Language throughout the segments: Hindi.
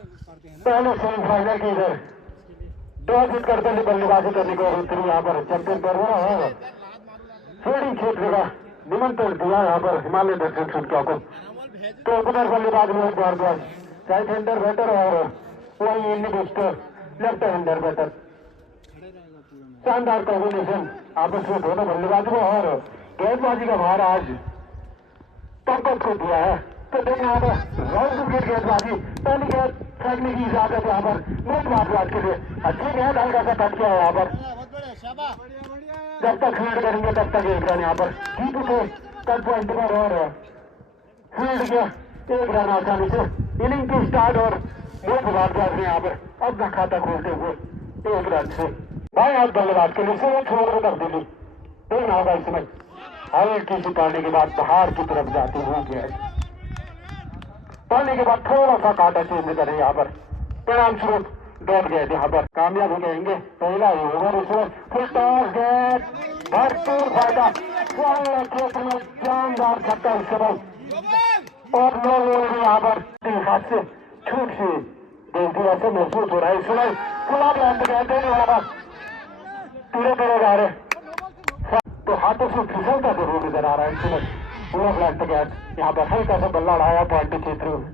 पहले सेमीफाइनल की इधर टॉस जीत करते हुए बल्लेबाजी करने को उत्तरी यहाँ पर चैंपियन कर रहा है। फील्डिंग क्षेत्र का निमंत्रण दिया यहाँ पर हिमालय दक्षिण छुटकियों को। तो ओपनर बल्लेबाज Rohit Bhardwaj, right hander batter और वही इंडी बूस्टर लेफ्ट हैंडर बैटर। शानदार कॉम्बिनेशन आपस में दोनों बल्लेबाजों और गेंदबाजी का भार आज पंकज को दिया है। तो देखना यहाँ पर राउंड विकेट गेंदबाजी, पहली गेंद फेंकने की इजाजत यहाँ पर रोहित भारद्वाज के लिए। अच्छी गेंद हल्का सा टच किया है यहाँ पर। जब तक फील्ड करेंगे तब तक एक रन यहाँ पर जीत उठे कट पॉइंट पर और फील्ड के एक रन आसानी से इनिंग की स्टार्ट और रोहित भारद्वाज ने यहाँ पर अपना खाता खोलते हुए एक रन से भाई हाथ बल्लेबाज के लिए से छोड़ कर दिली। देखना होगा इस समय हल्की सी पाने के बाद बाहर की तरफ जाते हुए गया पाने के बाद थोड़ा सा काटा चेंज करें यहाँ पर परिणाम स्वरूप दौड़ गए थे यहाँ पर कामयाब हो जाएंगे। पहला ओवर इसमें फुल टॉस गेंद भरपूर फायदा क्षेत्र में शानदार छक्का इस समय और नो ओवर यहाँ पर हाथ से छूट सी देखती ऐसे महसूस हो रहा है इस समय खुला ब्लैंड गया देने वाला पूरे पूरे जा रहे तो हाथों से फिसलता जरूर नजर आ रहा है इस समय पूरा ब्लैंड गया यहाँ पर हल्का सा बल्ला उड़ाया पॉइंट क्षेत्र में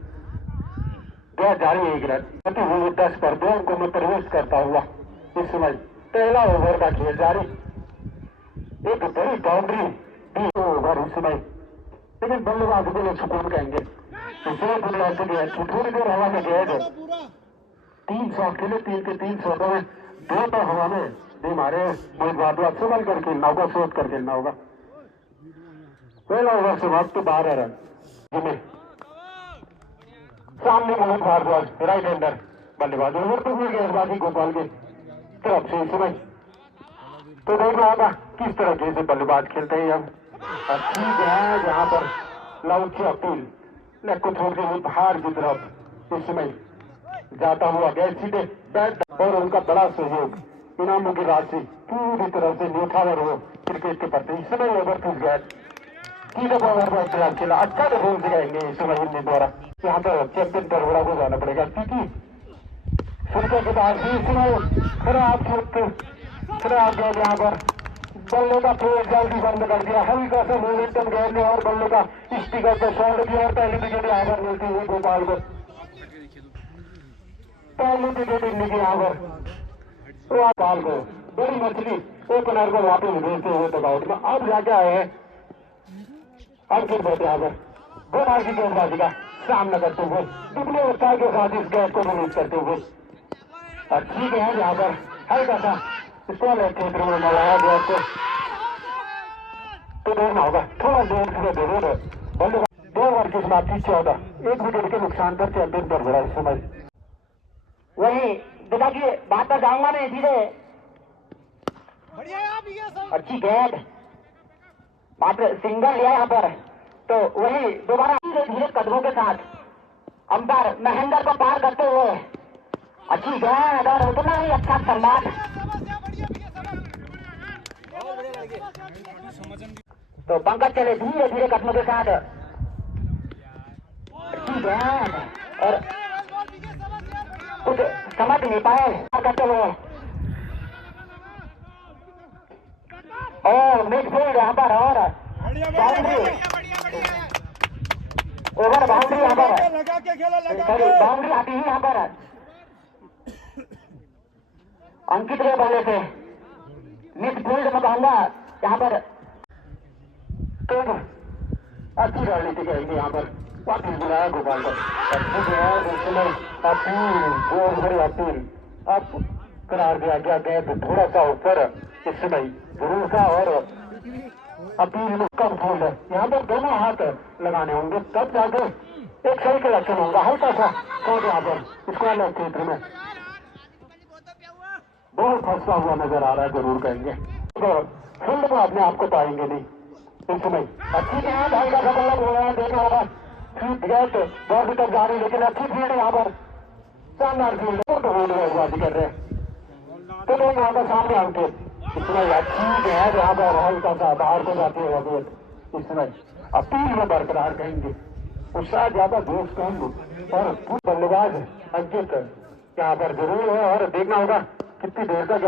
गया जारी एक रन हुई 10 पर 2 अंकों में प्रवेश करता हुआ इस समय पहला ओवर का खेल जारी। एक बड़ी बाउंड्री ओवर इस समय लेकिन बल्लेबाज के लिए सुकून कहेंगे थोड़ी देर हवा में गए थे 3 शॉट खेले 3 के 3 शॉटों में 2 तो हवा में दे मारे। रोहित भारद्वाज संभल कर खेलना होगा सोच कर खेलना होगा। पहला ओवर समाप्त 12 रन जिन्हें सामने रोहित भारद्वाज राइट हैंडर बल्लेबाज ओवर पर हुई गेंदबाजी गोपाल के तरफ से इस समय तो देखना होगा किस तरह से बल्लेबाज खेलते हैं हम। अच्छी है जहां पर लाउड की अपील लेग को छोड़ते हुए बाहर की तरफ इस समय जाता हुआ गए सीधे बैट और उनका बड़ा सहयोग इनामों की राशि पूरी तरह से न्यौछावर हो क्रिकेट के प्रति इस समय ओवर फूस गए सीधे ओवर पर इंतजार खेला अच्छा डिफेंस दिखाएंगे इस समय हिंदी द्वारा यहाँ पर चैंपियन पर बड़ा को जाना पड़ेगा क्योंकि शुरू के बाद भी इस समय खराब गेंद यहाँ पर बल्ले का फेस जल्दी बंद कर दिया हल्का सा मोमेंटम गेंद ने और बल्ले का स्टिकर पर शॉट किया और पहली विकेट यहाँ पर मिलती हुई गोपाल को पहली विकेट मिली यहाँ पर गोपाल को बड़ी मछली ओपनर को वापस भेजते हुए तो आउट में अब जाके आए हैं अंकित बैठे यहाँ पर गोपाल की गेंदबाजी का सामना करते हुए दुबले उत्साह के साथ इस गेंद को रिलीज करते हुए अच्छी गेंद यहाँ पर हल्का सा स्टॉल क्षेत्र में लगाया गया तो देखना होगा थोड़ा देर से जरूर बल्लेबाज 2 ओवर की समाप्ति 14 एक विकेट के नुकसान पर चैंपियन पर बड़ा इस समय वही पिता की बात पर जाऊंगा मैं सीधे अच्छी गेंद मात्र सिंगल लिया यहाँ पर तो वही दोबारा धीरे धीरे कदमों के साथ अंपायर महेंद्र को पार करते हुए अच्छी गेंद और उतना ही अच्छा सम्मान तो पंकज चले धीरे धीरे कदमों के साथ अच्छी गेंद और कुछ समझ नहीं पाए करते हुए और मिडफील्ड यहाँ पर और बाउंड्री ओवर बाउंड्री यहाँ पर बाउंड्री आती है यहाँ पर अंकित के बल्ले से मिडफील्ड में कहूंगा यहाँ पर तो अच्छी रणनीति कहेंगे यहाँ पर वापिस बुलाया गोपाल को अपील अब करार दिया गया गेंद थोड़ा सा ऊपर इस समय भरोसा और अपील में कम फूल है यहाँ पर दोनों हाथ लगाने होंगे तब जाके एक सही कलेक्शन होगा हल्का सा शॉट यहाँ पर स्क्वायर क्षेत्र में बहुत फंसा हुआ नजर आ रहा है जरूर कहेंगे तो फील्ड में अपने आप को पाएंगे नहीं इस समय अच्छी गेंद हल्का सा बल्ला हो रहा है देखना होगा फील्ड गेंद बहुत तक जा रही लेकिन अच्छी फील्ड है यहाँ पर शानदार फील्ड गेंदबाजी कर रहे हैं तो लोग यहाँ पर सामने आएंगे इसमें अच्छी गेंद यहाँ पर हल्का सा बाहर को जाती है गेंद इस समय अपील में बरकरार कहेंगे उत्साह ज्यादा जोश कम और बल्लेबाज अंकित यहाँ पर जरूर है और देखना होगा कितनी देर तक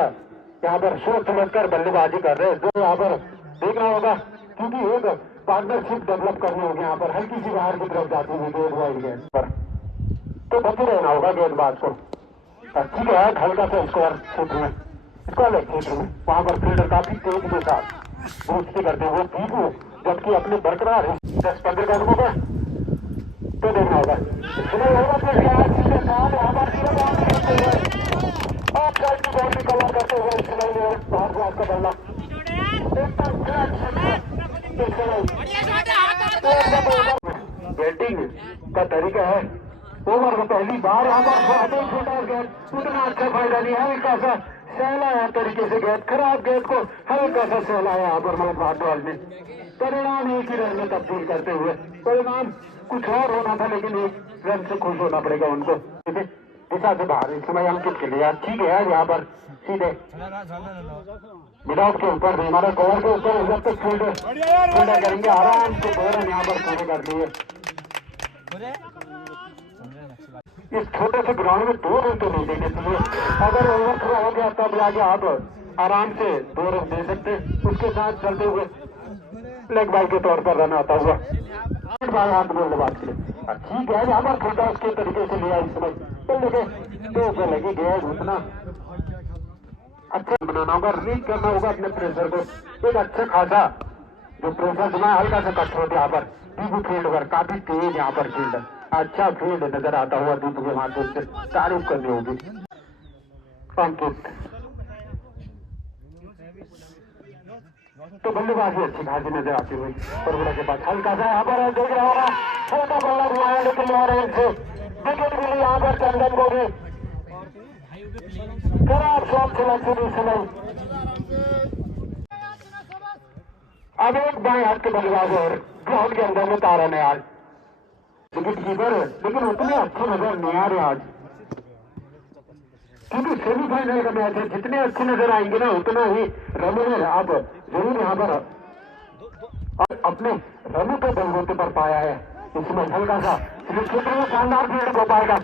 यहाँ पर सोच समझ कर बल्लेबाजी कर रहे हैं जो यहाँ पर देखना होगा क्योंकि एक पार्टनरशिप डेवलप करनी होगी यहाँ पर हल्की सी बाहर की तरफ जाती हुई गेंद वाइड गेंद पर तो बचे रहना होगा गेंदबाज को। ठीक है हल्का सा स्क्वायर क्षेत्र में स्क्वायर क्षेत्र में वहां पर फील्डर काफी तेज के साथ दोस्ती करते हुए पीछू जबकि अपने बरकरार 10-15 कदमों पर तो देखना होगा कवर करते हुए का बल्ला बैटिंग का तरीका है ओवर में पहली बार यहाँ पर छोटा गेंद उतना अच्छा फायदा नहीं हल्का सा सहलाया तरीके से गेंद खराब गेंद को हल्का सा सहलाया यहाँ पर मतलब भारद्वाज ने परिणाम एक ही रन में तब्दील करते हुए परिणाम कुछ और होना था लेकिन एक रन से खुश होना पड़ेगा उनको दिशा से बाहर इस समय अंकित के लिए ठीक है यहाँ पर सीधे विदाउट के ऊपर हमारा कवर के ऊपर जब तक फील्डर करेंगे आराम से 2 रन यहाँ पर पूरे कर दिए। इस छोटे से ग्राउंड में 2 रन तो नहीं देने चाहिए अगर ओवर थ्रो हो गया तब जाके आप आराम से 2 रन दे सकते उसके साथ चलते हुए लेग बाई के तौर पर रन आता हुआ हाथ बल्लेबाज के लिए ठीक है यहाँ पर छोटा उसके तरीके से लिया इस समय तो लेके 2 पे लगी गया उतना अच्छा बनाना होगा रीड करना होगा अपने प्रेशर को एक अच्छा खासा जो प्रेशर सुना हल्का सा कट होता यहाँ पर दीपू फील्ड पर काफी तेज यहाँ पर फील्ड अच्छा फील्ड नजर आता हुआ दीपू के हाथों से तारीफ करनी होगी अंकित तो बल्लेबाजी अच्छी खासी नजर आती हुई परगुड़ा के पास हल्का सा यहाँ पर देख रहा होगा छोटा बल्ला बुलाया लेकिन से विकेट मिली यहाँ पर चंदन को भी खराब शॉट सिलेक्शन इस समय अब एक बाएं हाथ के बल्लेबाज और ग्राउंड के अंदर में तारा ने आज विकेट कीपर लेकिन उतने अच्छे नजर नहीं आ रहे आज क्योंकि सेमीफाइनल का मैच है जितने अच्छे नजर आएंगे ना उतना ही रनों में आप जरूर यहाँ पर अपने रनों के बलबूते पर पाया है इसमें हल्का सा क्षेत्र में शानदार फील्ड हो पाएगा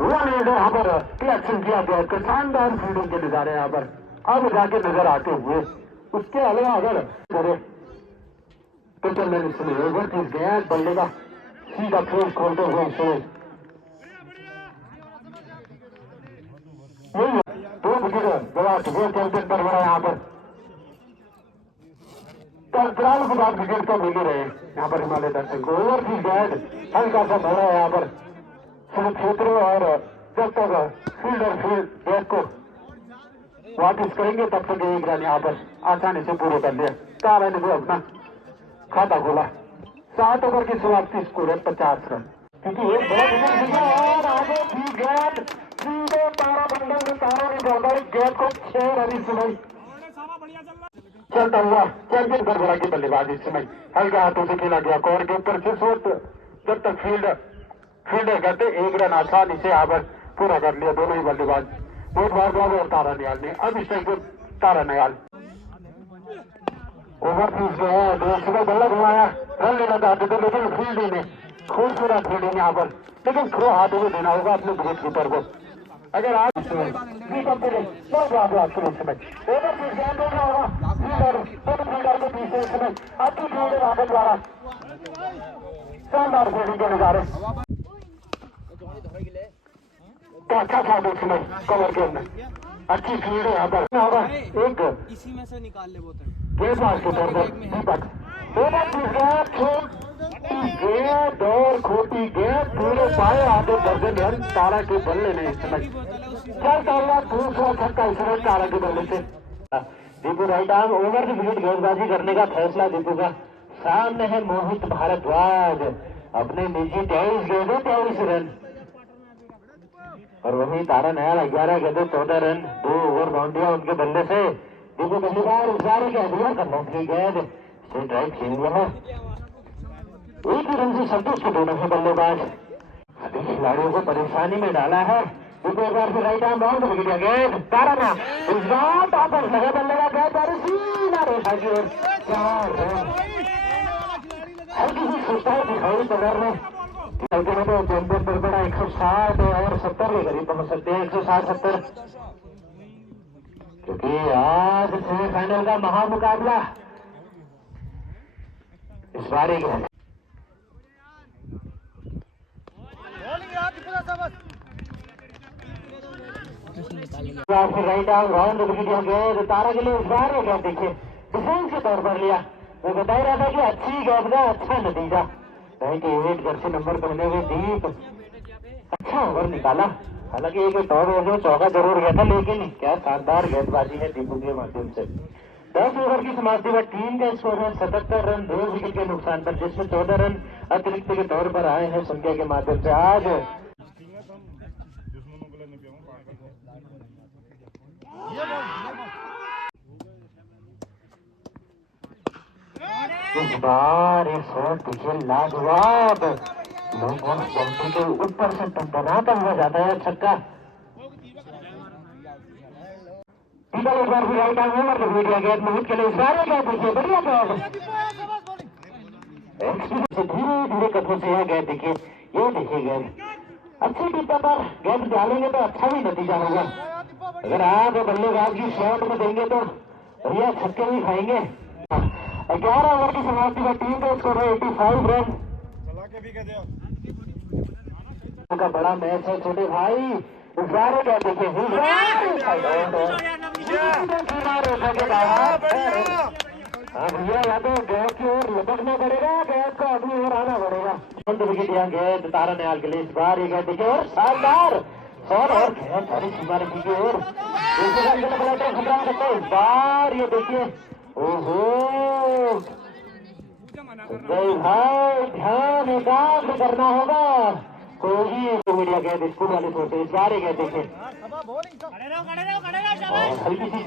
हुआ नहीं है यहाँ पर कलेक्शन किया गया तो शानदार फील्डिंग के नजारे यहाँ पर अब जाके नजर आते हुए उसके अलावा अगर करे तो चलने इसमें ओवर चीज गया बल्ले का सीधा फेस खोलते हुए इसमें 2 विकेट गवा चुके चैंपियन पर बड़ा यहाँ पर फिलहाल के बाद विकेट तो मिल ही रहे यहाँ पर हिमालय दर्शन को ओवर की बैट हल्का सा भरा है यहाँ पर क्षेत्र और जब तक फील्डर फील्ड बैट को वापिस करेंगे तब तक 1 रन यहाँ पर आसानी से पूरे कर लिया तारा ने भी अपना खाता खोला 7 ओवर की समाप्ति स्कोर है 50 रन क्योंकि एक बड़ा विकेट मिला और आगे की गेंद सीधे तारा बंडल में तारा ने गड़बड़ी गेंद को 6 रन इस समय चलता हुआ चैंपियन पर बड़ा की बल्लेबाजी इस समय हल्का हाथों से खेला गया कौर के ऊपर से सोच जब तक फील्डर करते 1 रन आसानी से यहाँ पर पूरा कर लिया दोनों ही बल्लेबाज बहुत भारद्वाज और तारा निहाल ने अब इस टाइम पर तारा निहाल ओवर पीस गया सुबह बल्ला घुमाया रन लेना चाहते थे लेकिन फील्डिंग ने खूबसूरत फील्डिंग यहाँ पर लेकिन थ्रो हाथों में देना होगा अपने विकेट कीपर को अगर आज समय ओवर पीस गया देखना होगा फील्डर के पीछे इस समय अच्छी फील्डिंग आपके द्वारा शानदार फील्डिंग के नजारे तो अच्छा था उस समय कवर के अंदर अच्छी फील्ड है यहाँ पर होगा एक इसी में से निकाल ले बोतल गेंदबाज के तौर पर दीपक गेंद और खोटी गेंद पूरे पाए आधे दर्जन रन तारा के बल्ले ने इस समय चलता हुआ दूसरा छक्का इस समय तारा के बल्ले से दीपू राइट आर्म ओवर की विकेट गेंदबाजी करने का फैसला दीपू का सामने है मोहित भारद्वाज अपने निजी 23 गेंदों 23 रन और वही तारा नया 11 गेंदों 14 रन 2 ओवर बाउंड्रियां उनके बल्ले से दीपू पहली बार उजारे के अभियान करना की गेंद स्ट्रेट राइट खेल दिया है एक ही रन से संतुष्ट दोनों ही बल्लेबाज अभी खिलाड़ियों को परेशानी में डाला है दीपू एक बार से राइट आर्म बाउंड विकेट गेंद तारा ना इस बार वापस लगा बल्ले का गेंद और सीधा रेखा की ओर 4 रन हल्की सी सुस्ताई दिखाई कमर में, अल्टीमेट चैंपियन पर बड़ा 160 और 70 के करीब पहुंच सकते हैं, 160-70, क्योंकि आज सेमीफाइनल का महामुकाबला इस बार एक है। राइट आर्म राउंड विकेट गए तारा के लिए इस बार ये गैप देखिए डिफेंस के तौर पर लिया। वो बता ही रहा था कि अच्छी गैप का अच्छा नतीजा, 98 जर्सी नंबर पहने हुए दीप अच्छा ओवर निकाला। हालांकि एक टॉप ओवर चौका जरूर गया था, लेकिन क्या शानदार गेंदबाजी है दीपू के माध्यम से। 10 ओवर की समाप्ति में टीम का स्कोर है 77 रन 2 विकेट के नुकसान पर, जिसमें 14 रन अतिरिक्त के तौर पर आए हैं संख्या के माध्यम से। आज इस बार ये शॉट देखिए लाजवाब, लोग बाउंड्री के ऊपर से टनटनाता हुआ जाता है छक्का। एक बार भी राइट आर्म ओवर को मीडिया गेंद मोहित के लिए इस बार क्या देखिए बढ़िया गेंद, धीरे धीरे कदमों से यह गेंद देखिए, ये देखिए गेंद अच्छी टिप्पा पर गेंद डालेंगे तो अच्छा भी नतीजा होगा। अगर आप बल्लेबाज की शॉट में देंगे तो बढ़िया छक्के भी खाएंगे। 11 ओवर की समाप्ति में टीम का स्कोर है 85 रन का बड़ा मैच है छोटे भाई। इस क्या देखिए हाँ भैया, या तो गैप की ओर लपकना पड़ेगा, गैप का अपनी ओर आना पड़ेगा। विकेट यहाँ गेंद तारा निहाल के लिए इस बार ये गेंद देखिए और शानदार और सारी सीमा रेखी की ओर खतरा करता है। इस बार ये देखिए, ओहो भाई ध्यान एकाग्र करना होगा, कोई मीडिया गेंद स्कूल वाले सोचते इस बार ये गेंद देखिए हल्की सी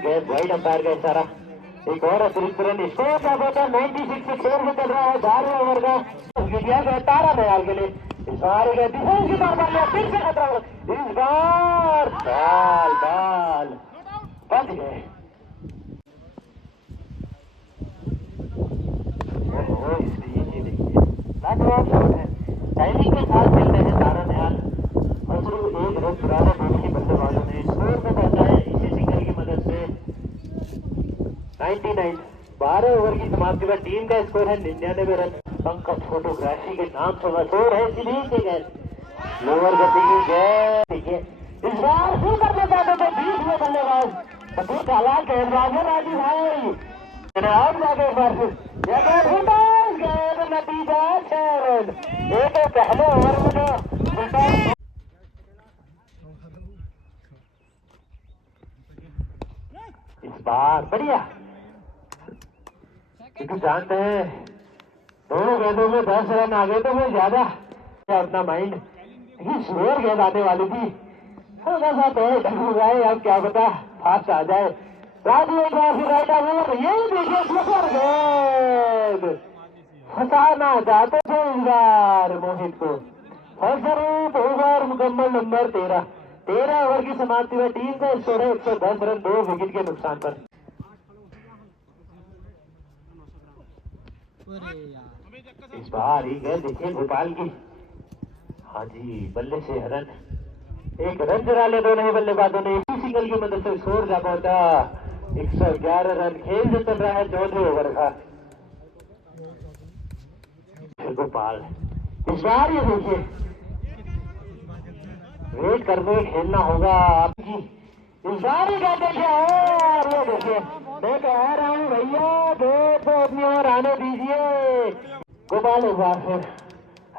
गेंद वाइड अंपायर का इशारा। एक और अतिरिक्त रन स्कोर क्या होता 96 से खेल में चल रहा है 12वें ओवर का गया तारा निहाल के लिए इस बार डिफेंस की तौर पर लिया, फिर से खतरा इस बार बाल बच गए। टाइमिंग के साथ खेलते हैं तारा निहाल और सिर्फ एक रन चुराने दोनों ही बल्लेबाजों ने स्कोर में पहुंचा है इसी सिंगल की मदद से 99। 12 ओवर की समाप्ति में टीम का स्कोर है 99 रन। पंकज फोटोग्राफी के नाम से मशहूर है सीधी से गेंद लोअर गति की गेंद देखिए इस बार शुरू करना चाहते थे 20 में बल्लेबाज कपूर काला गेंदबाज है राजू भाई आउट जाके एक बार फिर नतीजा 6 रन। एक पहले ओवर में जो इस बार बढ़िया, क्योंकि जानते हैं दोनों गेंदों में 10 रन आ गए तो वो ज्यादा अपना माइंड स्लोअर गेंद आने वाली थी, थोड़ा सा तो जाए, अब क्या पता फास्ट आ जाए। राजू एक बार फिर राइट ओवर ये देखिए स्लोअर गेंद फंसाना चाहते थे इस बार मोहित को। फलस्वरूप ओवर मुकम्मल नंबर 13 ओवर की समाप्ति में टीम का स्कोर है 110 रन 2 विकेट के नुकसान पर। इस बार ही गए देखिए गोपाल की, हाँ जी बल्ले से रन, एक रन चुरा ले दोनों ही बल्लेबाजों ने इसी सिंगल की मदद से स्कोर जा पहुंचा 111 रन। खेल जो चल रहा है 14वें ओवर का। गोपाल इस बार ये देखिए वेट करके खेलना होगा आपकी, इस बार ही क्या देखिए और ये देखिए मैं कह रहा हूँ भैया दो अपनी ओर आने दीजिए। गोपाल एक बार फिर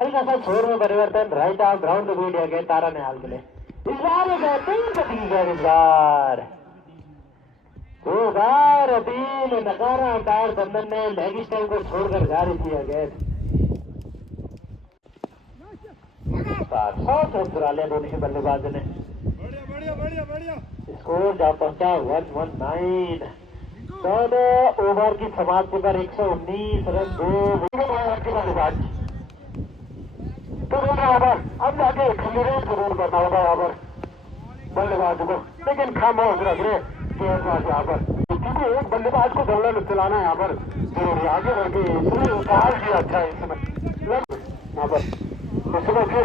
हल्का सा छोर में परिवर्तन, राइट आर्म ग्राउंड मीडिया गए तारा निहाल के लिए इस बार इस बार 2 बार अपील नकारा अंपायर बंधन ने लेग स्टाइल को छोड़कर जारी किया गया। 100 चुरा लिया दोनों ही बल्लेबाजों ने, स्कोर जा पहुंचा 119। 14 ओवर की समाप्ति पर 119 रन 2 बल्लेबाज तो ओवर अब जाके खलीरें जरूर करना होगा यहाँ पर बल्लेबाज को, लेकिन खामोश रख रहे गेंदबाज यहाँ पर आपको एक बल्लेबाज को दौड़ चलाना है यहाँ पर जरूरी आगे बढ़ के इसमें उतार दिया अच्छा है इसमें यहाँ पर इसमें फिर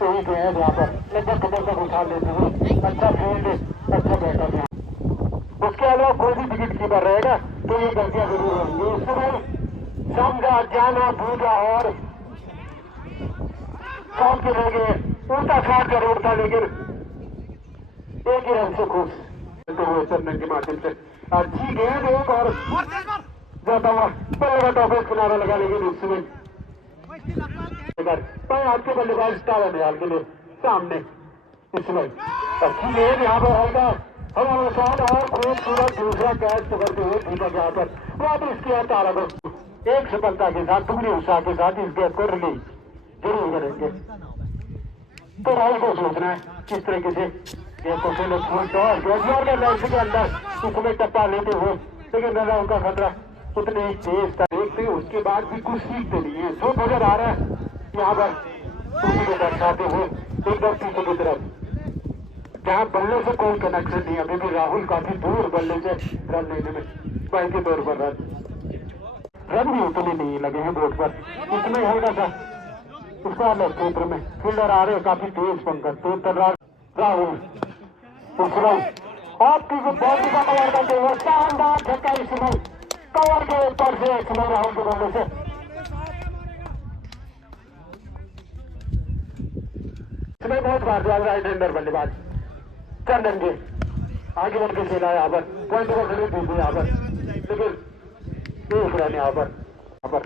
वही जो है यहाँ पर लगभग कमर तक उठा लेते हुए अच्छा फील्ड अच्छा बैटर है। उसके अलावा कोई भी विकेट कीपर रहेगा तो ये गलतियां जरूर होंगी। इस समय समझा जाना भूजा और काम के लोग उल्टा शॉट जरूर था लेकिन एक ही रन से खुश हुए चंदन के माध्यम से अच्छी गेंद एक और जाता हुआ पहले का टॉप किनारा लगा लेकिन इस समय आपके बल्लेबाज स्टार दयाल के लिए सामने इस समय अच्छी गेंद यहाँ पर होगा हमारे साथ और खूबसूरत दूसरा कैच पकड़ते हुए दीपक यहाँ पर वापिस किया तारा को एक सफलता के साथ पूरी उत्साह के साथ इस गेंद को रिलीज जरूर करेंगे। तो राहुल को सोचना है किस तरीके से गेंद को खेलो टॉस के मैच के अंदर उसमें टप्पा लेते हुए लेकिन राहुल का खतरा उतने ही तेज था देखते उसके बाद भी कुछ सीखते नहीं है जो नजर आ रहा है यहाँ पर उसी को दर्शाते हुए एकदम पीछे की तरफ जहाँ बल्ले से कोई कनेक्शन नहीं अभी भी राहुल काफी दूर बल्ले से रन लेने में बाई के तौर पर रन भी उतने नहीं लगे हैं बोर्ड पर इतने हल्का सा उसका अलग क्षेत्र में फील्डर आ रहे काफी तेज पंकज तो राहुल आपकी जो बॉल का कवर करते हुए शानदार छक्का इस समय कवर के ऊपर से इस समय राहुल के बल्ले से इसमें बहुत बार राइट हैंडर बल्लेबाज चंदन जी आगे बढ़ के खेला यहाँ पर पॉइंट को खरीद दीजिए यहाँ पर लेकिन एक रन यहाँ पर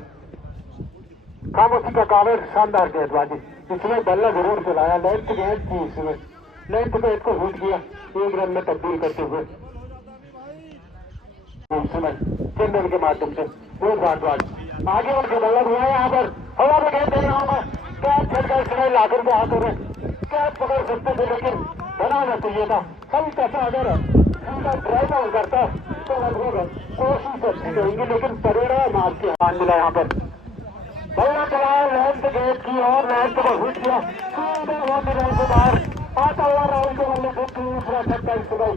खामोशी का कावेर शानदार गेंदबाजी इसमें बल्ला जरूर चलाया लेंथ गेंद थी इसमें लेंथ पे इसको हिट किया एक रन में तब्दील करते हुए समय चंदन के माध्यम से बहुत बात आगे बढ़ के बल्ला हुआ यहाँ पर हवा में गेंद देना होगा कैच छटकर समय लाकर के हाथों में कैच पकड़ सकते थे लेकिन बनाना चाहिए था हल्का सा अगर ड्राइव आउट करता तो लगभग कोशिश अच्छी रहेगी लेकिन परिणाम आपके हाथ मिला यहाँ पर बल्ला चलाया लेंथ गेंद की और लेंथ को हिट किया से बाहर आता हुआ राहुल के बल्ले से दूसरा छक्का इस समय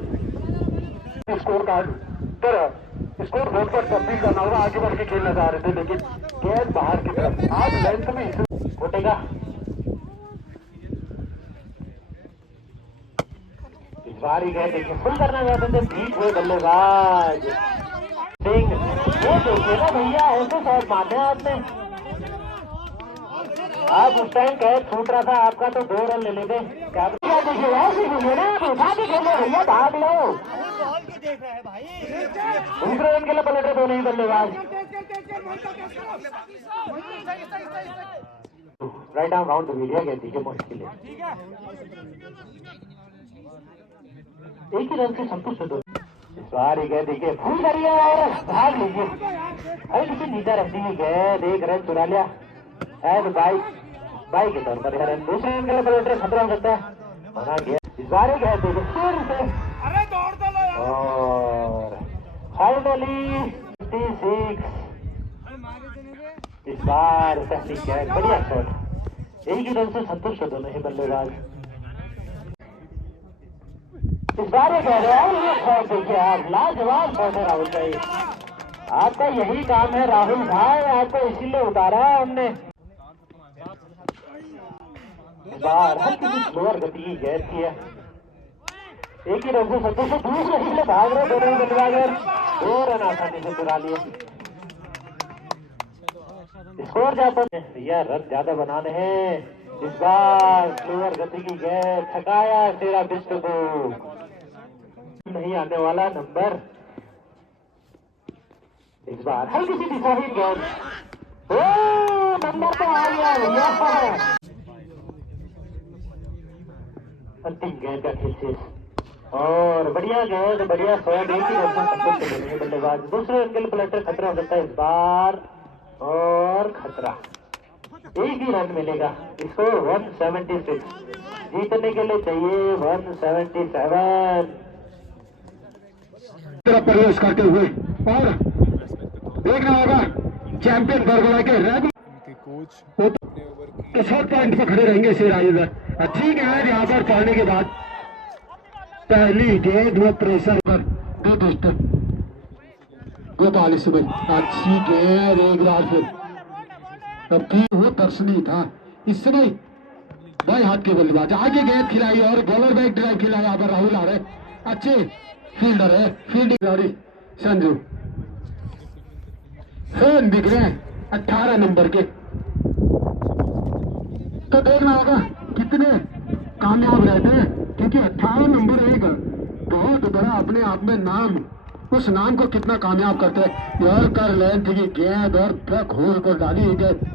स्कोर कार्ड तरह स्कोर बोर्ड पर तब्दील करना होगा आगे बढ़ के खेलना चाह रहे थे लेकिन गेंद बाहर की तरफ आज लेंथ में घटेगा इस बार ही गए देखिए फुल करना चाहते थे बीच हुए बल्लेबाज सिंह वो देखिए ना भैया ऐसे शॉट मारने आपने आप उस टाइम कैच छूट रहा था आपका तो 2 रन ले लेते क्या देखिए ऐसे घूमिए ना उठा के खेलो भैया भाग लो दूसरे रन के लिए पलटे दोनों ही बल्लेबाज राइट आर्म राउंड मीडिया कहती है मुश्किल है एक ही रन से संतुष्ट हो इस बार ही गए देखिए फूल करिए और भाग लीजिए अरे किसी नीचा रख दी गए एक रन चुरा लिया है तो बाई के तौर पर रन दूसरे रन के लिए पलटे खतरा हो सकता है बना गया इस बार ही गए देखिए फिर से और फाइनली 56 इस बार पहली कैच बढ़िया शॉट एक ही रन से संतुष्ट हो दोनों ही बल्लेबाज इस बार ये कह रहे हैं ये शॉट देखिए आप लाजवाब शॉट है राहुल भाई आपका यही काम है राहुल भाई आपको इसीलिए उतारा है हमने बार हल्की सी स्लोअर गति की गेंद की है एक ही रन से संतुष्ट दूसरे हिस्से भाग रहे दोनों बल्लेबाज 2 रन आसानी से चुरा लिए स्कोर जाता है भैया रन ज्यादा बनाने हैं इस बार स्लोअर गति की गेंद थकाया तेरा विश्व को नहीं आने वाला नंबर इस बार हल्की सी दिशाहीन गेंद नंबर तो आ गया भैया अंतिम गेंद का खेल और बढ़िया गेंद बढ़िया शॉट एक ही रन संतुष्ट होने बल्लेबाज दूसरे रन के लिए पलटकर खतरा हो सकता है इस बार और खतरा एक ही रन मिलेगा इसको 176 जीतने के लिए चाहिए 177 प्रवेश करते हुए और देखना होगा चैंपियन बरगुड़ा के रेड तो शॉर्ट पॉइंट पर खड़े रहेंगे शेर ठीक है यहाँ पर पढ़ने के बाद पहली गेंद में प्रेशर पर दो दोस्तों गोपाल इस समय अच्छी गेंद एक बार फिर अब की वो दर्शनीय था इस समय बाएं हाथ के बल्लेबाज आगे गेंद खिलाई और बॉलर बैक ड्राइव खिलाया यहाँ पर राहुल आ रहे अच्छे फील्डर है फील्डिंग खिलाड़ी संजू फैन दिख रहे हैं 18 नंबर के तो देखना होगा कितने कामयाब रहते हैं क्योंकि 18 नंबर एक बहुत बड़ा अपने आप में नाम उस नाम को कितना कामयाब करते हैं यार कर लेंथ की गेंद और ट्रक होल कर डाली गेंद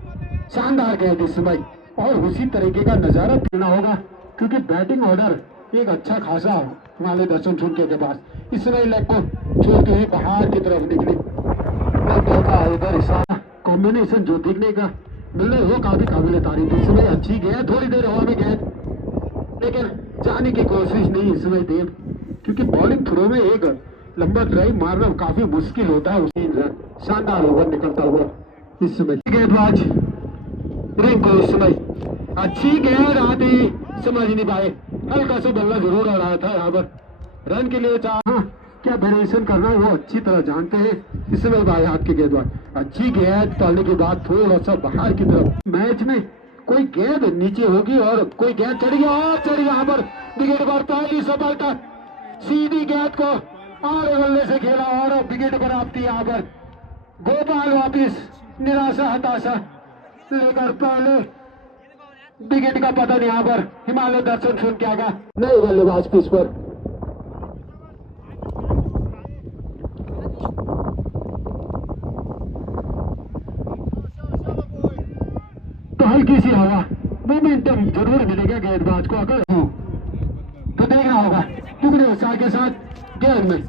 शानदार गेंद इस समय और उसी तरीके का नजारा देना होगा क्योंकि बैटिंग ऑर्डर एक अच्छा खासा हिमालय दर्शन छूट के पास इस समय लेग को छोड़ते हुए बाहर की तरफ निकली उधर इशारा कॉम्बिनेशन जो दिखने का मिल रहा है वो काफी काबिल तारीफ इस समय अच्छी गेंद थोड़ी देर हवा में गेंद लेकिन जाने की कोशिश नहीं इस समय देव क्योंकि बॉलिंग थ्रो में एक लंबा ड्राइव मारना काफी मुश्किल होता है उसी शानदार ओवर निकलता हुआ इस समय गेंदबाज रिंकू इस समय अच्छी गेंद आती समझ नहीं पाए हल्का सा बल्ला जरूर आ रहा था यहाँ पर रन के लिए चाह क्या वेरिएशन करना है वो अच्छी तरह जानते हैं इस समय बाएं हाथ के गेंदबाज अच्छी गेंद डालने के बाद थोड़ा सा बाहर की तरफ मैच में कोई गेंद नीचे होगी और कोई गेंद चढ़ गया और चढ़ यहाँ पर विकेट पर पहली सफलता सीधी गेंद को आड़े बल्ले से खेला और विकेट पर आपती यहाँ पर गोपाल वापिस निराशा हताशा लेकर पहले विकेट का पतन यहाँ पर हिमालय दर्शन सुन के आगा नए बल्लेबाज पिच पर तो हल्की सी हवा मोमेंटम जरूर मिलेगा गेंदबाज को अगर हो तो देखना होगा टुकड़े उत्साह के साथ गेंद में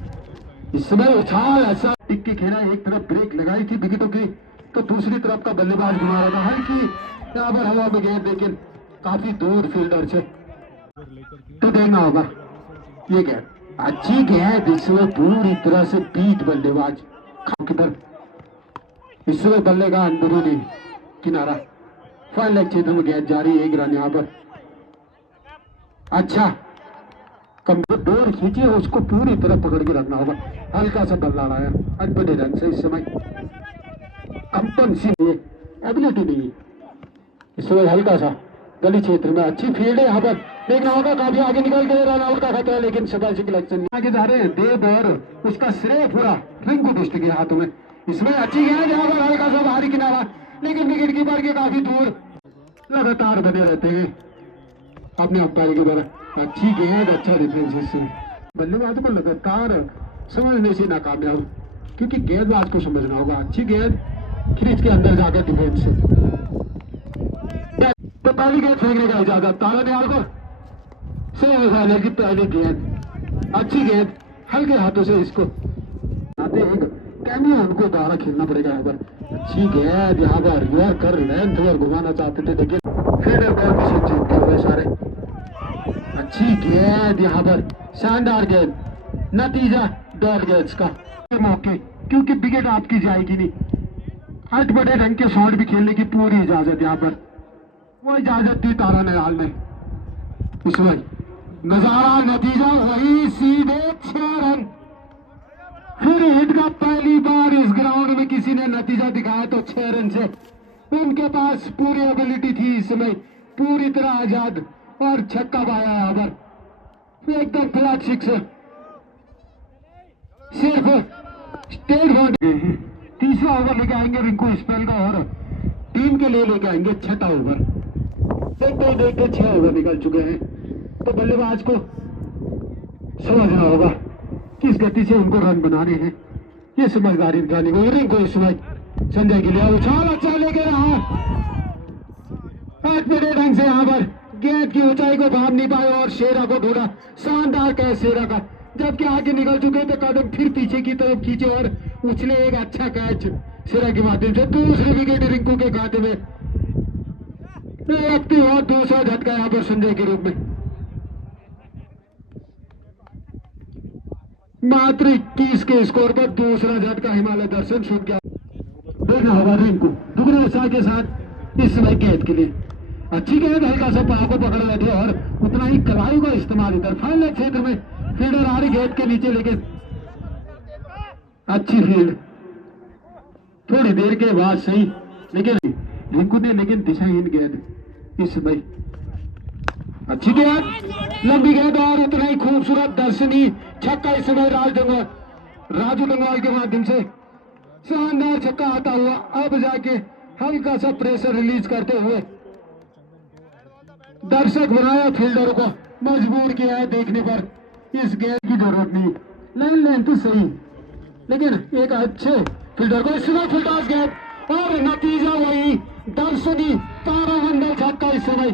इस समय उछाल ऐसा टिक्की खेला एक तरफ ब्रेक लगाई थी विकेटों की तो दूसरी तरफ का बल्लेबाज घुमा रहा था हल्की यहाँ पर हवा में गेंद लेकिन काफी दूर फील्डर से तो देखना होगा ये गेंद अच्छी गेंद इसमें पूरी तरह से बीट बल्लेबाज किधर इसमें बल्ले का अंदरूनी किनारा फाइनल लेग क्षेत्र में गेंद जारी एक रन यहाँ पर अच्छा कमजोर डोर खींचे उसको पूरी तरह पकड़ के रखना होगा हल्का सा बल्ला लाया अटपटे रन से इस समय कंपन सी नहीं है एबिलिटी नहीं है इस समय हल्का सा गली क्षेत्र में अच्छी फील्ड है यहाँ पर देखना होगा काफी आगे निकल के रन आउट का खतरा लेकिन सफल सिलेक्शन आगे जा रहे हैं देव और उसका श्रेय पूरा रिंकू दुष्ट के हाथों में इसमें अच्छी गेंद यहाँ पर हल्का सा बाहरी किनारा लेकिन विकेट कीपर के काफी दूर लगातार बने रहते हैं अपने अंपायर के द्वारा अच्छी गेंद अच्छा डिफेंस इससे बल्लेबाज को लगातार समझने से नाकामयाब क्योंकि गेंदबाज को समझना होगा अच्छी गेंद क्रीज के अंदर जाकर डिफेंस से तो पहली गेंद फेंकने का इजाजत ताला निकाल कर से की पहली गेंद अच्छी गेंद हल्के हाथों से इसको आते एक कैमियो उनको द्वारा खेलना पड़ेगा यहाँ पर अच्छी गेंद यहाँ पर रिवर कर लेंथ पर घुमाना चाहते थे लेकिन फील्डर बॉल भी जीत के हुए सारे अच्छी गेंद यहाँ पर शानदार गेंद नतीजा डॉट गेंद का मौके क्योंकि विकेट आपकी जाएगी नहीं अटपटे ढंग के शॉट भी खेलने की पूरी इजाजत यहाँ पर वो इजाजत दी तारा निहाल ने इसमें नजारा नतीजा वही सीधे 6 रन फिर हिट का पहली बार इस ग्राउंड में किसी ने नतीजा दिखाया तो 6 रन से उनके पास पूरी एबिलिटी थी इस समय पूरी तरह आजाद और छक्का पाया यहाँ पर एकदम फ्लैट सिक्स सिर्फ स्टेट बाउंड्री तीसरा ओवर लेके आएंगे रिंकू स्पेल का और टीम के लिए लेके आएंगे छठा ओवर देखते देखते 6 ओवर निकल चुके हैं तो बल्लेबाज को समझना होगा किस गति से उनको रन बनाने हैं ये समझदारी दिखानी होगी रिंकू इस समय संजय के लिए उछाल अच्छा लेके रहा बड़े ढंग से यहाँ पर गेंद की ऊंचाई को भाप नहीं पाए और शेरा को ढूंढा शानदार कैच शेरा का जबकि आगे निकल चुके तो कदम फिर पीछे की तरफ खींचे और उछले एक अच्छा कैच शेरा के माध्यम से दूसरी विकेट रिंकू के खाते में लगती और दूसरा झटका यहाँ पर संजय के रूप में मात्र 21 के स्कोर पर दूसरा झटका हिमालय दर्शन सुन गया देखना होगा रिंकू दुगने उत्साह के साथ इस समय गेंद के लिए अच्छी गेंद हल्का सा पाव को पकड़ लेते और उतना ही कलाई का इस्तेमाल इधर फाइनल क्षेत्र में फील्डर आ रही गेंद के नीचे लेके अच्छी फील्ड थोड़ी देर के बाद सही, लेकिन रिंकू ने लेकिन दिशाहीन गेंद इस समय अच्छी गेंद लंबी गेंद और उतना ही खूबसूरत दर्शनीय छक्का इस समय राजू लंगवाल के माध्यम से शानदार छक्का आता हुआ। अब जाके हल्का सा प्रेशर रिलीज करते हुए दर्शक बनाया, फील्डर को मजबूर किया है देखने पर इस गेंद की जरूरत नहीं, लाइन तो सही, लेकिन एक अच्छे फील्डर को इसमें फुलटॉस गेंद और नतीजा वही दर्शनीय तारामंडल छक्का इस समय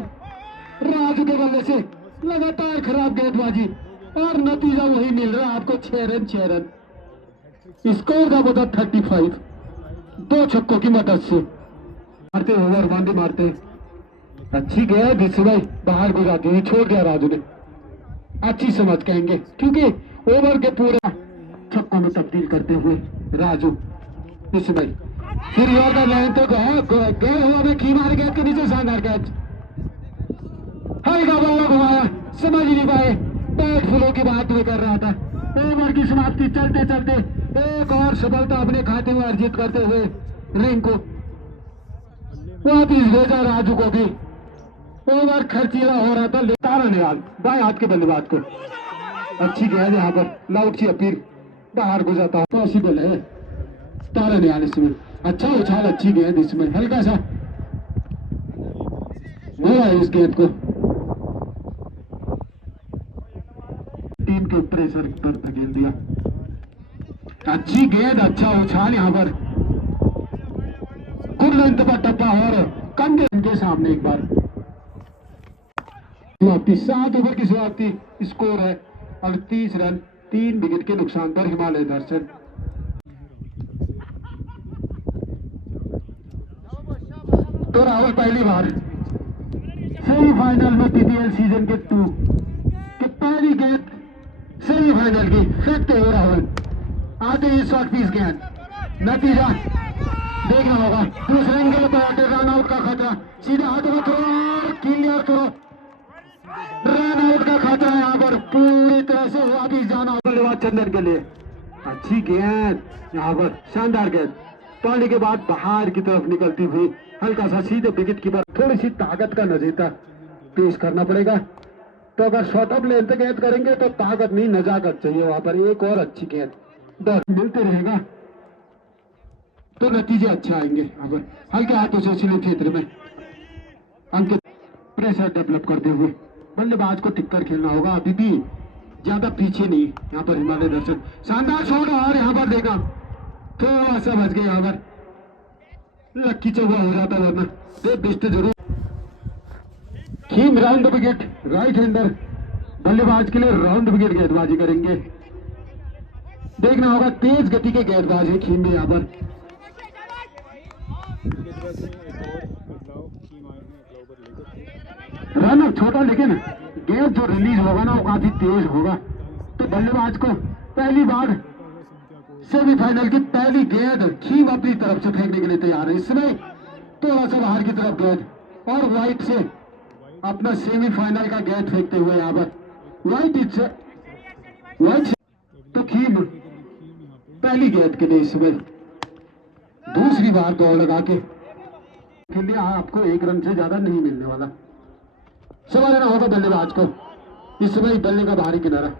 राजू के बल्ले से लगातार खराब गेंदबाजी और नतीजा वही मिल रहा है आपको 6 रन। स्कोर का बता 35, 2 छक्कों की मदद से मारते ओवर बांधे मारते अच्छी गेंद इस समय बाहर गुजारती हुई छोड़ दिया राजू ने, अच्छी समझ कहेंगे क्योंकि ओवर के पूरे छक्कों में तब्दील करते हुए राजू इस समय फिर यार लाइन तो गए हुआ में की मार गेंद के नीचे शानदार कैच, हल्का बल्ला घुमाया, समझ नहीं पाए, बैट फ्लो की बात भी कर रहा था। ओवर की समाप्ति चलते चलते एक और सफलता अपने खाते में अर्जित करते हुए रिंकू वापिस भेजा राजू को भी। ओवर खर्चीला हो रहा था, तारा निहाल बाएं हाथ के बल्लेबाज को अच्छी गेंद यहाँ पर लाउट की अपील बाहर गुजरता पॉसिबल है। तारा निहाल इसमें अच्छा उछाल, अच्छी गेंद इसमें हल्का सा मोड़ा इस गेंद को टीम के प्रेशर पर धकेल दिया। अच्छी गेंद, अच्छा उछाल यहाँ पर कुल लेंथ पर टप्पा और कम गेंद के सामने एक बार समाप्ति। 7 ओवर की समाप्ति, स्कोर है 38 रन, 3 विकेट के नुकसान पर हिमालय दर्शन। तो राहुल पहली बार सेमीफाइनल में पीपीएल सीजन के 2 के पहली गेंद सेमीफाइनल की फेंकते हुए राहुल आते ही शॉर्ट पीस गेंद, नतीजा देखना होगा। दूसरे एंगल पर रन आउट का खतरा, सीधे हाथों में थ्रो क्लियर करो, रन आउट का खतरा यहाँ पर पूरी तरह से वापिस जाना बल्लेबाज चंदन के लिए। अच्छी गेंद यहाँ पर, शानदार गेंद पानी के बाद बाहर की तरफ निकलती हुई हल्का सा सीधे विकेट कीपर, थोड़ी सी ताकत का नजीता पेश करना पड़ेगा। तो अगर शॉर्ट ऑफ लेंथ गेंद करेंगे तो ताकत नहीं नजाकत चाहिए वहां पर। एक और अच्छी गेंद दर मिलते रहेगा तो नतीजे अच्छे आएंगे। यहाँ पर हल्के हाथों से सिले क्षेत्र में अंकित प्रेशर डेवलप करते हुए बल्लेबाज को टिककर खेलना होगा, अभी भी ज्यादा पीछे नहीं। यहाँ पर हिमालय दर्शन शानदार शॉट और यहाँ पर देखा थोड़ा सा बच गया, यहाँ पर लक्की चौका हो जाता वरना बेस्ट जरूर। खीम राउंड विकेट राइट हैंडर बल्लेबाज के लिए राउंड विकेट गेंदबाजी करेंगे। देखना होगा तेज गति के गेंदबाज है खीम भी यहाँ पर। रन छोटा लेकिन गेंद जो रिलीज होगा ना वो काफी तेज होगा। तो बल्लेबाज को पहली बार सेमीफाइनल की पहली गेंद खीम अपनी तरफ से फेंकने के लिए तैयार है। इसमें थोड़ा सा बाहर की तरफ गेंद और वाइट से अपना सेमीफाइनल का गेंद फेंकते हुए यहाँ पर वाइट से तो खीम पहली गेंद के लिए इसमें दूसरी बार दौड़ लगा के खेल लिया। आपको 1 रन से ज्यादा नहीं मिलने वाला, संभालना होगा बल्लेबाज को। इस समय बल्ले का बाहरी किनारा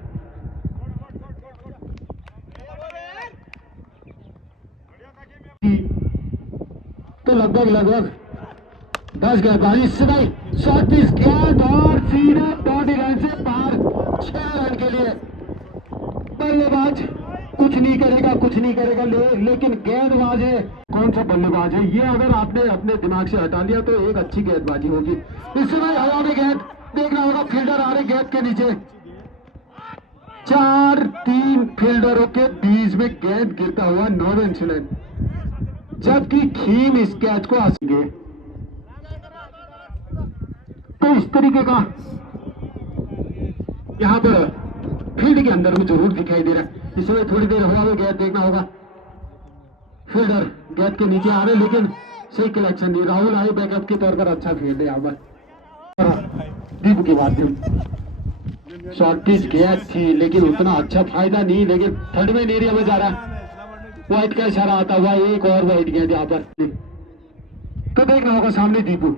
तो लगभग 10 गेंदबाजी इस समय शॉर्ट पीस गेंद और सीधे बॉडी लाइन से पार 6 रन के लिए। बल्लेबाज कुछ नहीं करेगा लेकिन गेंदबाज है, कौन सा बल्लेबाज है ये अगर आपने अपने दिमाग से हटा लिया तो एक अच्छी गेंदबाजी होगी। इस समय हवा में गेंद देखना होगा, फील्डर आ रहे गेंद के नीचे, 4-3 फील्डरों के बीच में गेंद गिरता हुआ नो रन लाइन, जबकि खीम इस कैच को आसेंगे। तो इस तरीके का यहाँ पर फील्ड के अंदर में जरूर दिखाई दे रहा है। इस समय थोड़ी देर हवा में गेंद देखना होगा, फील्डर गेंद के नीचे आ रहे लेकिन सही कलेक्शन नहीं। राहुल आए बैकअप के तौर पर अच्छा फील्ड है यहाँ पर। दीप की बात शॉर्ट पिच गेंद थी लेकिन उतना अच्छा फायदा नहीं, लेकिन थर्ड में एरिया में जा रहा है व्हाइट का इशारा आता हुआ एक और व्हाइट गेंद यहाँ पर। तो देखना होगा सामने दीपू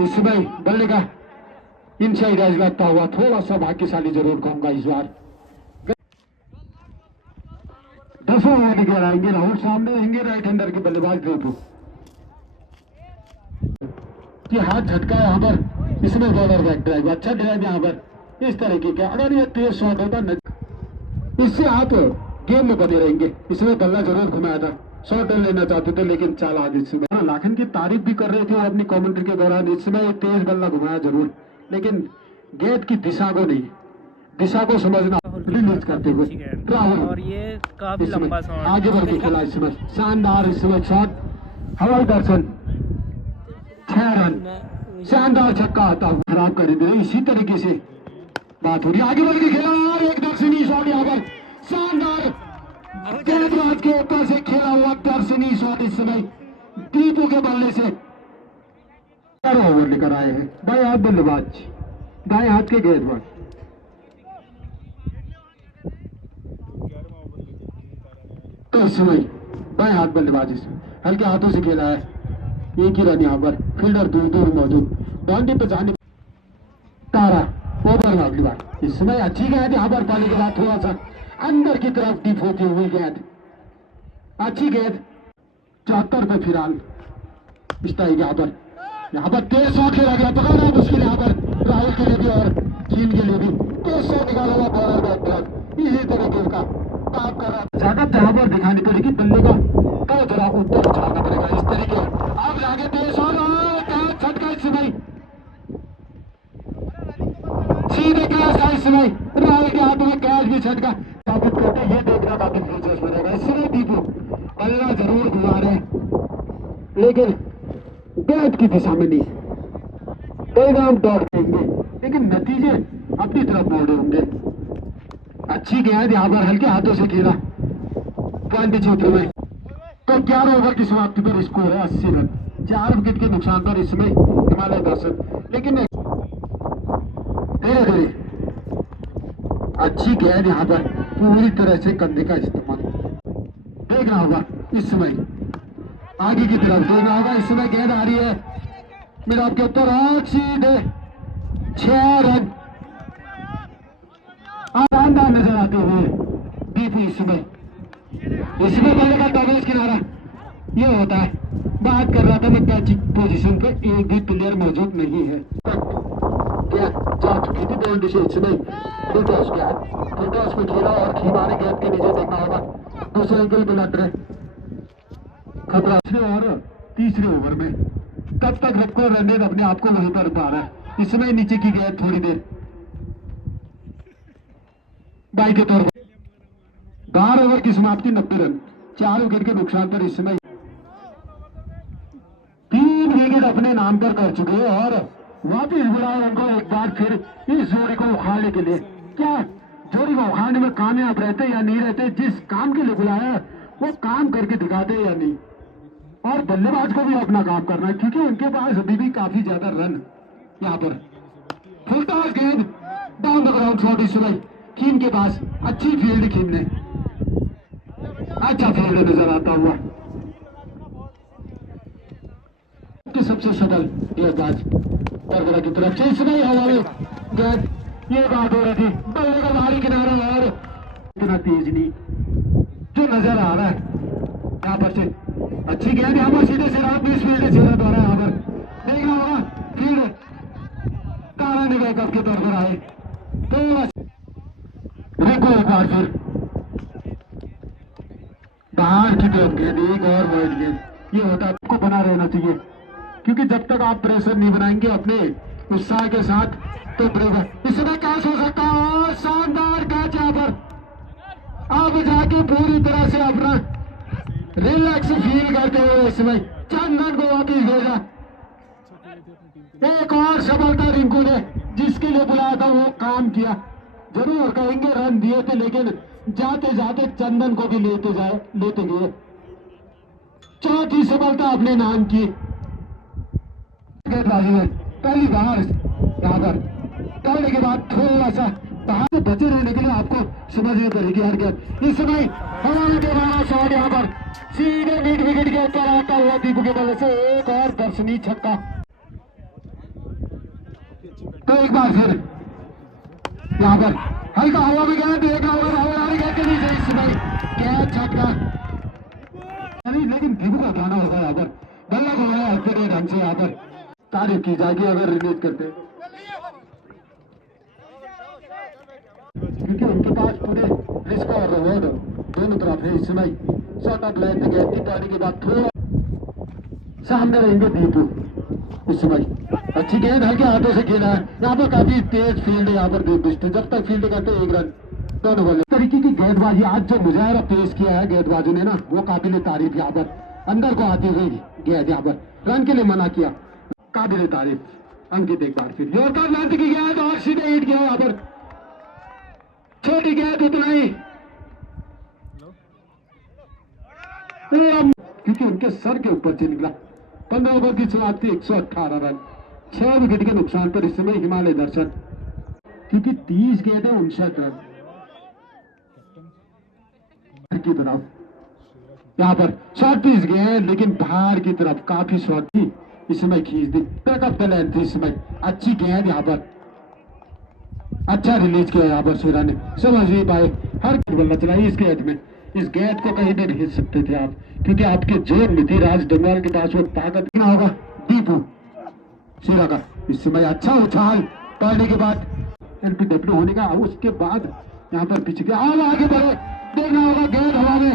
इस समय बल्ले का इनसाइड एज लगता हुआ, थोड़ा सा भाग्यशाली जरूर कहूंगा इस बार। 10 ओवर निकल आएंगे, राहुल सामने रहेंगे, राइट हैंडर के बल्लेबाज दीपू कि हाथ झटका यहाँ पर, इसमें बॉलर बैक ड्राइव, अच्छा ड्राइव यहाँ पर इस तरीके का। अगर ये तेज शॉट होता इससे आप गेम में बने रहेंगे। इसमें बल्ला जरूर घुमाया था, शॉट लेना चाहते थे लेकिन चाल आगे से लाखन की तारीफ भी कर रहे थे अपनी कमेंट्री के दौरान। इसमें तेज बल्ला घुमाया जरूर, लेकिन गेंद की दिशा को नहीं, दिशा को समझना रिलीज करते हुए राहुल। और ये काफी लंबा शॉट आगे बढ़ के खेला इसमें, शानदार इसमें शॉट, हवाई दर्शन, 6 रन, शानदार छक्का आता हुआ खराब कर दे। इसी तरीके से बात हो रही, आगे बढ़ के खेला और एक दर्शनी शॉट यहाँ पर, शानदार गेंदबाज के ऊपर से खेला हुआ दर्शनी शॉट इस समय दीपू के बल्ले से। ओवर लेकर आए हैं बाएं हाथ बल्लेबाज, दाएं हाथ के गेंदबाज। तो इस समय बाएं हाथ बल्लेबाज हल्के हाथों से खेला है, एक ही रन यहाँ पर, फील्डर दूर दूर मौजूद, बाउंड्री पे जाने तारा ओवर में अगली बार। इस समय अच्छी गेंद यहाँ पर पाने के बाद थोड़ा सा अंदर की तरफ टिप होती हुई गेंद, अच्छी गेंद 74 पे फिलहाल स्ट्राइक यहाँ पर तेज शॉट खेला गया, पकड़ना मुश्किल यहाँ पर राहुल के लिए भी और चीन के लिए भी। तेज शॉट निकाला हुआ बॉलर बैक ड्राइव, इसी तरीके का काम कर रहा है। ज्यादा जहां पर दिखानी पड़ेगी बल्ले का जरा ऊपर उछालना पड़ेगा इस तरीके। अब आगे तेज शॉट छटका इस समय, सीधे कैच था इस समय, राहुल के हाथ में कैच भी छटका साबित करते, ये देखना काफी दिलचस्प रहेगा। इस समय दीपू बल्ला जरूर घुमा रहे लेकिन गेंद की दिशा में नहीं, कई नाम दौड़ देंगे लेकिन नतीजे अपनी तरफ मोड़ रहे होंगे। अच्छी गेंद यहाँ पर हल्के हाथों से खेला, पॉइंट क्षेत्र में। तो 11 ओवर की समाप्ति पर स्कोर है 80 रन, 4 विकेट के नुकसान पर इसमें हिमालय दर्शक, लेकिन धीरे धीरे अच्छी गेंद यहाँ पर पूरी तरह से कंधे का इस्तेमाल देखना होगा। इस समय आगे की तरफ देखना होगा, इस समय गेंद आ रही है मेरा आपके ऊपर और सीधे 6 रन आरामदार नजर आते हुए दीपू। इसमें बल्ले का कागज किनारा ये होता है, बात कर रहा था मैं कैचिंग पोजीशन पे एक भी प्लेयर मौजूद नहीं है। क्या जा चुकी थी बाउंड्री से, इसमें फ्रीटॉस में खेला और खींचाने गेंद के नीचे देखना होगा, दूसरे एंगल पे लग रहे खतरा। और तीसरे ओवर में तब तक रखो रन अपने आप को वहीं पर पा रहा है। इसमें नीचे की गेंद थोड़ी देर बाई के तौर पर 12 ओवर की समाप्ति 90 रन, 4 विकेट के नुकसान पर इस समय 3 विकेट अपने नाम पर कर चुके हैं और वापिस बुलाया उनको एक बार फिर इस जोड़ी को उखाड़ने के लिए। क्या जोड़ी को उखाड़ने में कामयाब रहते या नहीं रहते, जिस काम के लिए बुलाया वो काम करके दिखाते या नहीं। और बल्लेबाज को भी अपना काम करना है क्योंकि उनके पास अभी भी काफी ज्यादा रन। यहाँ पर फुलटॉस गेंद डाउन द ग्राउंड शॉट इस समय कीम के पास, अच्छी फील्ड कीम ने, अच्छा फील्ड नजर आता हुआ कि सबसे सफल गेंदबाज दरगरा की तरफ से इसमें हवा में गेंद, ये बात हो रही थी बल्ले का बाहरी किनारा और इतना तेज नहीं जो नजर आ रहा है यहाँ पर से। अच्छी गेंद यहाँ पर सीधे से रात 20 फील्ड से द्वारा यहाँ पर देखना होगा, फील्ड तारा निगाह कप के तौर पर आए तो देखो एक बार फिर बाहर की तरफ गेंद, एक और वाइड गेंद। ये होता है आपको बना रहना चाहिए क्योंकि जब तक आप प्रेशर नहीं बनाएंगे अपने उत्साह के साथ तो ब्रेक इसमें कैच हो सकता है। और शानदार कैच यहाँ पर, अब जाके पूरी तरह से अपना रिलैक्स फील करते हुए इसमें चंदन को वापिस भेजा। एक और सफलता रिंकू ने जिसके लिए बुलाया था वो काम किया, जरूर कहेंगे रन दिए थे लेकिन जाते जाते चंदन को भी लेते गए। चौथी सफलता अपने नाम की गेंदबाजी में पहली बार यहाँ पर दौड़ने के बाद थोड़ा सा कहाँ से बचे रहने के लिए आपको समझनी पड़ेगी यार क्या इस समय हमारे के 12 शॉट यहाँ पर सीधे मिड विकेट के ऊपर आता हुआ दीपू के बल्ले से एक और दर्शनीय छक्का। तो एक बार फिर यहाँ पर हल्का हवा में गया एक ओवर हवा गया के नीचे इस समय क्या छक्का लेकिन दीपू का उठाना होगा यहाँ पर बल्ला को है हल्के के ढंग से यहाँ पर तारीफ की जाएगी अगर रिलीज करते क्योंकि उनके पास पूरे रिस्क और रिवॉर्ड दोनों तरफ है इस समय शॉट ऑफ लाइन में गए पानी के बाद थोड़ा सामने रहेंगे दीपू इस समय अच्छी गेंद हल्के हाथों से खेला है यहाँ पर काफी तेज फील्ड है यहाँ पर दीप जब तक फील्ड करते एक रन दोनों बल्ले तरीके की गेंदबाजी आज जो मुजाहरा पेश किया है गेंदबाजों ने ना वो काबिल तारीफ यहाँ पर अंदर को आती हुई गेंद यहाँ पर रन के लिए मना किया काबिल तारीफ अंकित एक बार फिर योरकर लांच की गेंद और सीधे हिट गया यहाँ पर छोटी गेंद उतना ही क्योंकि उनके सर के ऊपर से निकला 15 ओवर की शुरुआत थी 118 रन 6 विकेट के नुकसान पर इस समय हिमालय दर्शन क्योंकि 30 गेंदें 59 रन की तरफ यहाँ पर शॉर्ट पिच गए लेकिन बाहर की तरफ काफी शॉर्ट थी इस समय खींच दी बैकअप द लेंथ थी इस समय अच्छी गेंद यहाँ पर अच्छा रिलीज किया यहाँ पर शेरा ने समझ नहीं पाए हर बल्ला चलाई इस गेंद में इस गेंद को कहीं नहीं भेज सकते थे आप क्योंकि आपके जोर में थी राज डंगाल के पास वो ताकत ना होगा दीपू शेरा का इस समय अच्छा उछाल पड़ने के बाद एलपीडब्ल्यू होने का उसके बाद यहाँ पर पीछे के आगे बढ़े देखना होगा गेंद हवा में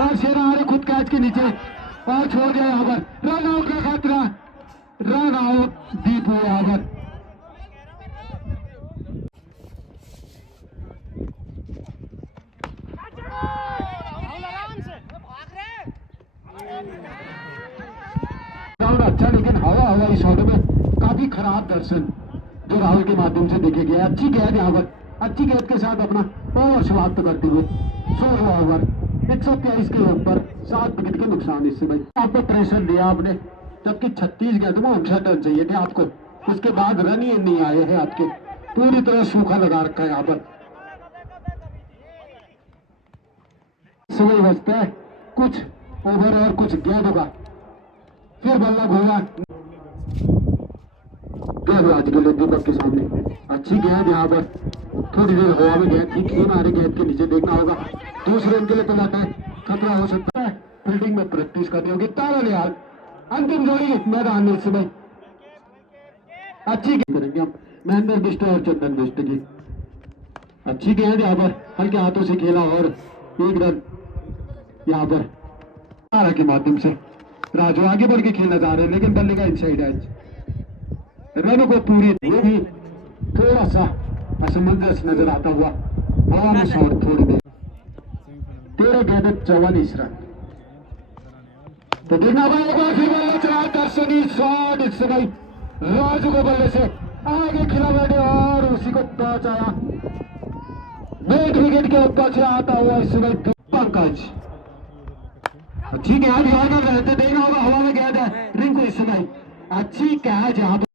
और शेरा आ रहे खुद कैच के नीचे और छोड़ दिया यहाँ पर रन आउट का खतरा रन आउट दीपू यहाँ पर अच्छा लेकिन हवा इस शॉट में काफी खराब दर्शन जो राहुल के माध्यम से देखे गए अच्छी गेंद यहाँ पर अच्छी गेंद के साथ अपना ओवर समाप्त करते हुए 16 ओवर 123 के ऊपर 7 विकेट के नुकसान इस समय आपको प्रेशर दिया आपने जबकि 36 गेंद में 59 रन चाहिए थे आपको उसके बाद रन ही नहीं आए हैं आपके पूरी तरह सूखा लगा रखा है यहाँ पर समय बचता है कुछ ओवर और कुछ गेंद होगा फिर बल्ला घूमा गेंदबाज के लिए दीपक के सामने अच्छी गेंद यहाँ पर थोड़ी देर हवा में गेंद ठीक ही मारे गेंद के नीचे देखना होगा दूसरे रन के लिए पलट है खतरा हो सकता है फील्डिंग में प्रैक्टिस करनी होगी तारानिहाल अंतिम जोड़ी मैदान में इस समय अच्छी गेंद करेंगे हम महेंद्र बिष्ट और चंदन बिष्ट की अच्छी गेंद यहाँ पर हल्के हाथों से खेला और एक रन यहाँ पर तारा के माध्यम से राजू आगे बढ़ के खेलना चाह रहे हैं लेकिन बल्ले का इनसाइड एज रनों को पूरी वो भी थोड़ा सा असमंजस नजर आता हुआ हवा में शॉट थोड़ी देर 13 गेंद 44 रन तो देखना पड़ेगा फिर बल्ले चला दर्शनी शॉट इस समय राजू को बल्ले से आगे खिला बैठे और उसी को पहुंचाया मिड विकेट के ऊपर से आता हुआ इस समय पंकज अच्छी गेंद यहाँ पर रहते देखना होगा हवा में गेंद है रिंकू इस समय अच्छी कैच यहाँ पर